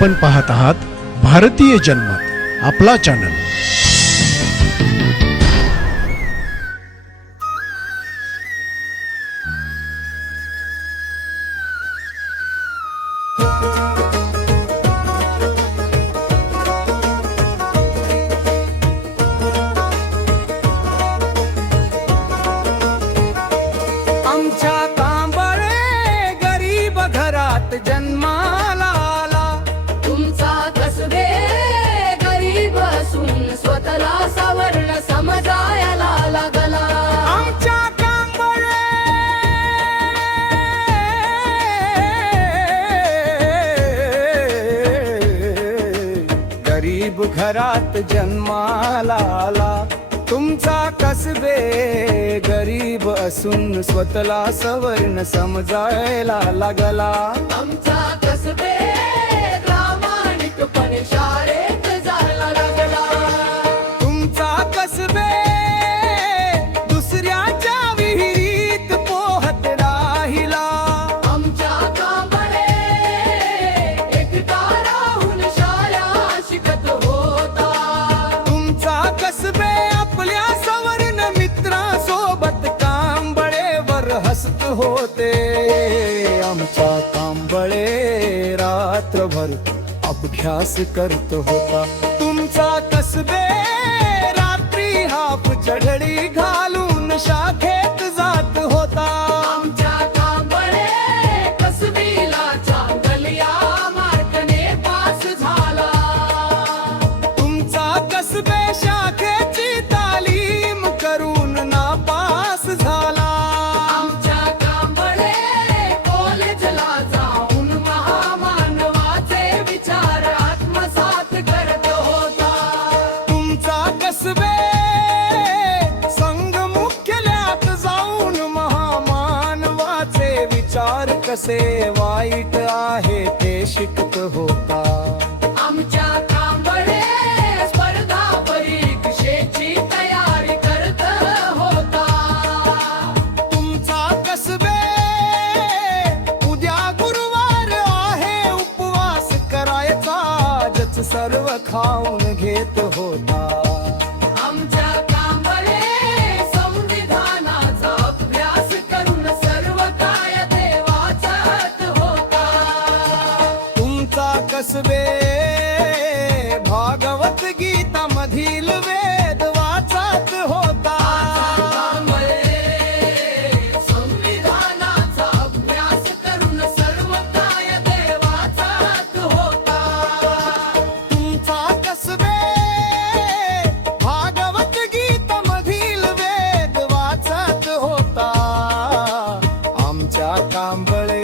आपण पाहत आहात भारतीय जनमत, आपला चॅनल. आमच्या कांबळे गरीब घरात जन्माला आला. तुमचा कसबे गरीब असून स्वतःला सवर्ण समजायला लागला. आमच्या कांबळे गरीब घरात जन्माला आला. तुमचा कसबे गरीब असून स्वतःला सवर्ण समजायला लागला. आमचा कसबे प्रामाणिकपणे शाळेत जायला लागला. तुमचा कसबे दुसऱ्याच्या विहिरीत पोहत राहिला. आमच्या कांबळे एकटा राहून शाळा शिकत होता. तुमचा कसबे आपल्या सवर्ण मित्रासोबत कांबळेवर हसत होते. आमचा कांबळे रात्रभर अभ्यास करत होता. तुमचा कसबे रात्री हाफ चढडी घालून शाखेत जात होता. आमच्या कांबळे कसबीला चांगल्या मार्कने पास झाला. तुमचा कसबे शाखेची तालीम करून नापास झाला. आमच्या कांबळे कॉलेजला जाऊन महामानवाचे विचार आत्मसात करत होता. तुमचा कसबे संघ मुख्यालयात जाऊन महामानवाचे विचार कसे वाईट आहे ते शिकत होता. आमच्या कांबळे स्पर्धा परीक्षेची तयारी करत होता. तुमचा कसबे उद्या गुरुवार आहे उपवास करायचा जच सर्व खाऊन घेत होता. आमच्या कांबळे संविधानाचा अभ्यास करून सर्व कायदे वाचत होता. तुमचा कसबे भागवत गीता मधील वेद वाचत होता. कांबळे संविधानाचा अभ्यास करून सर्व कायदे वाचत होता. तुमचा कसबे भागवत गीता मधील वेद वाचत होता. आमच्या कांबळे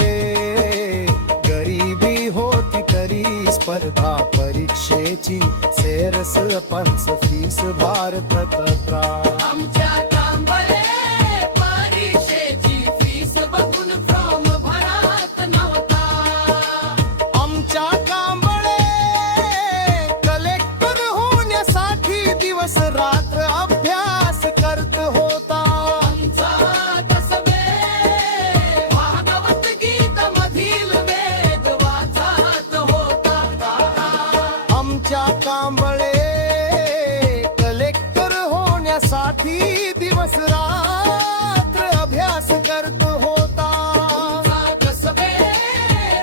गरीबी होती तरी स्पर्धा परीक्षेची सेरस पंच फीस भारत पत्रा. आमच्या कांबळे परीक्षेची फीस बघून फॉर्म भरत नव्हता. आमच्या कांबळे कलेक्टर होण्यासाठी दिवस रात्र अभ्यास करत होता. आमचा कसबे भागवत गीता मधील वेद वाचत होता. आमच्या कांबळे कलेक्टर होण्यासाठी दिवस रात्र अभ्यास करत होता. आमचा कसबे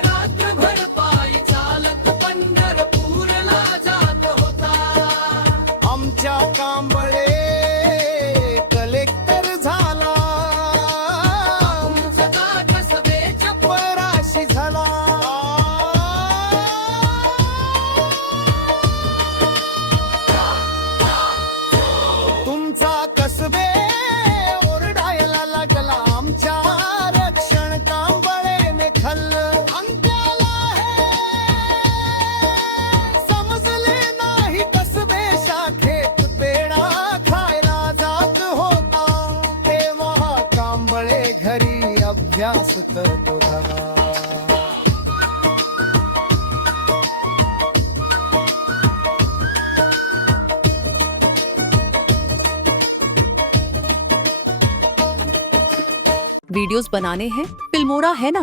रात्रभर पायी चालत पंढरपूरला जात होता. आमच्या कांबळे कलेक्टर झाला. आमचा कसबेच्या पराशी झाला. तुमचा कसबे ओरडायला लागला. आमच्या रक्षण कांबळेने खाल्लं. अंत्याला हे समजले नाही. कसबे शाखेत पेढा खायला जात होता. तेव्हा कांबळे घरी अभ्यास करत होता. वीडियोस बनाने हैं फिल्मोरा है ना।